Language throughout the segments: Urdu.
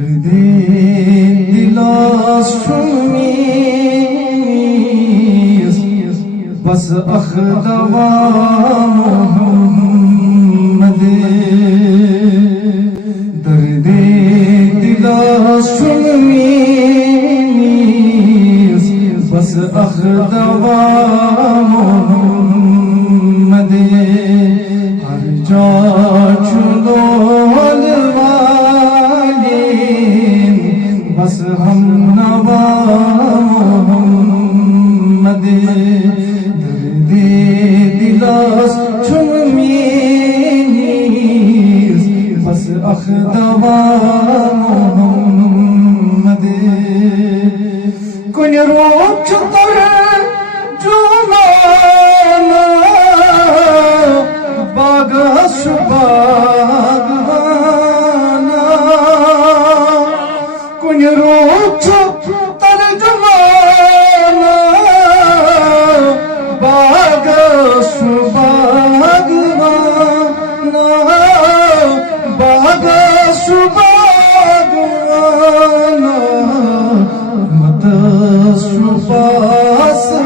درد دلاسشمیز بس اخدوا محمد درد دلاسشمیز بس اخدوا محمد ہر جا چلو بس ہم نوا محمد درد دلاس چمیز بس اخدوا محمد کن روب چطر جمانا باغ شباغانا کن روب چطر جمانا باغ شباغانا باغ شباغانا مت شباسبانا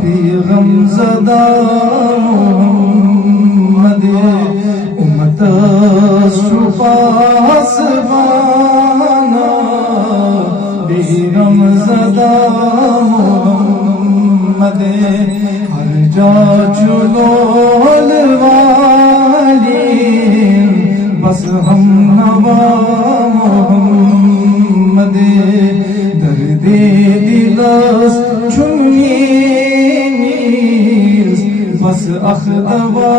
بیغم زدہ محمد امت شباسبانا بیغم زدہ محمد ہر جا چلو الوالین بس ہم نوا محمد درد دلاس چمیز بس اخدوا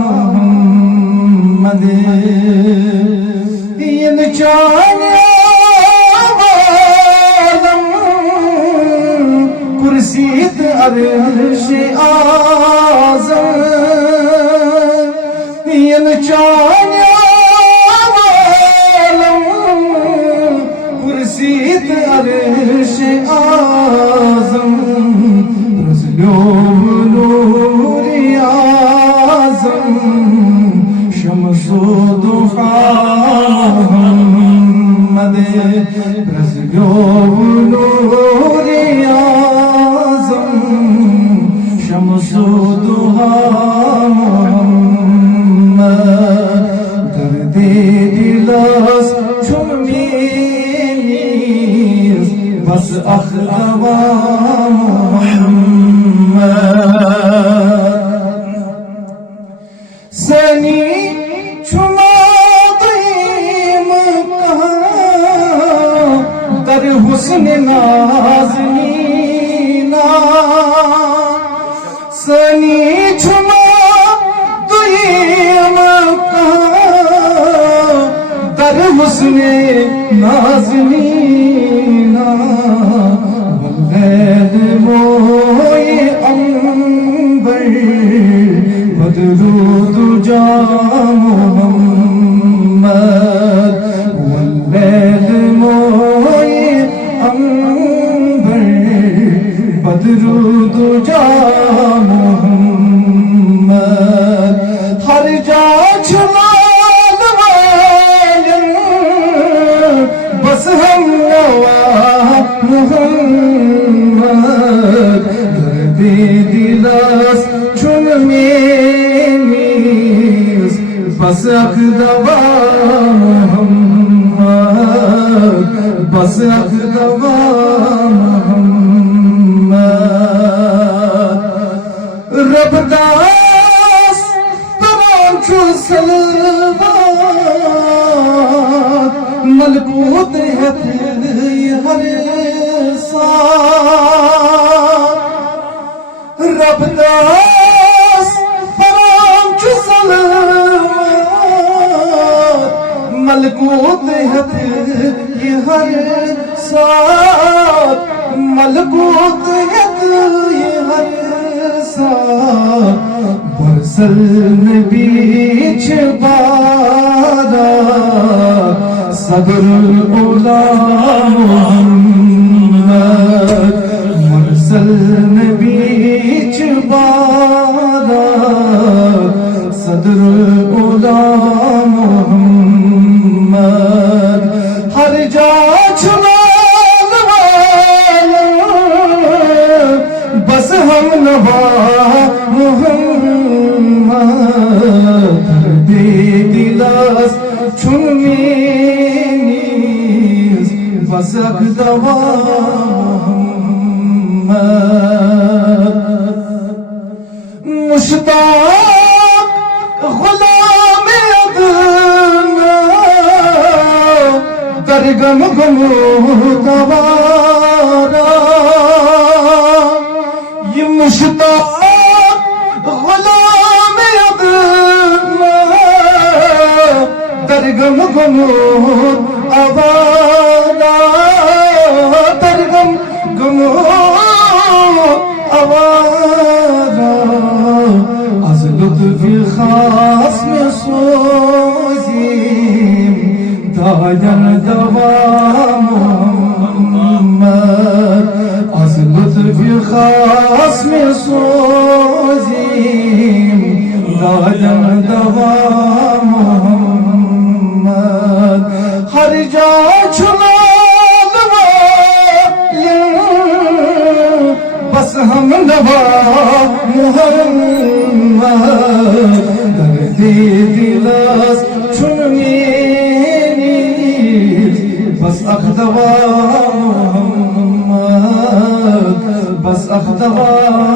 محمد این چاہیے عالم کرسیت عرش اعظم این چاہیے عالم کرسیت عرش اعظم رسلو نور اعظم شمس و ضحا محمد رسلو نور اعظم شمس و ضحا محمد درد دلاس چمیز بس اخدوا سنی چما دیم کہاں در حسن نازنینا سنی چما دیم کہاں در حسن نازنینا والغید موئی انبر بدرود جا محمد واللیل موئی انبر بدرود جا محمد ہر جا چلال والن بس ہم نوا محمد درد دلاس چمیز بس اخدوا محمد بس اخدوا محمد رب داس تمام چو سلوات ملکوت ہے ہر ساتھ رب داس تمام چو سلوات ملکوت ہے ہر ساتھ ملکوت ہے ہر ساتھ برسل بیچ بارا صدر الاولا محمد مرسل بیچ بارا صدر الاولا محمد dilas çun meniz basak dava مشتاق غلام adına درگم گمودوارا یہ مشتاق غلام adına درگم گمودوارا درگم گمودوارا از لطفی خاص میں سوزیم داین دوام محمد از لطفی خاص میں سوزیم داین دوام محمد ہر جا بس ہم نوا محمد دردی دلاس چون مینیز بس اخدوا محمد بس اخدوا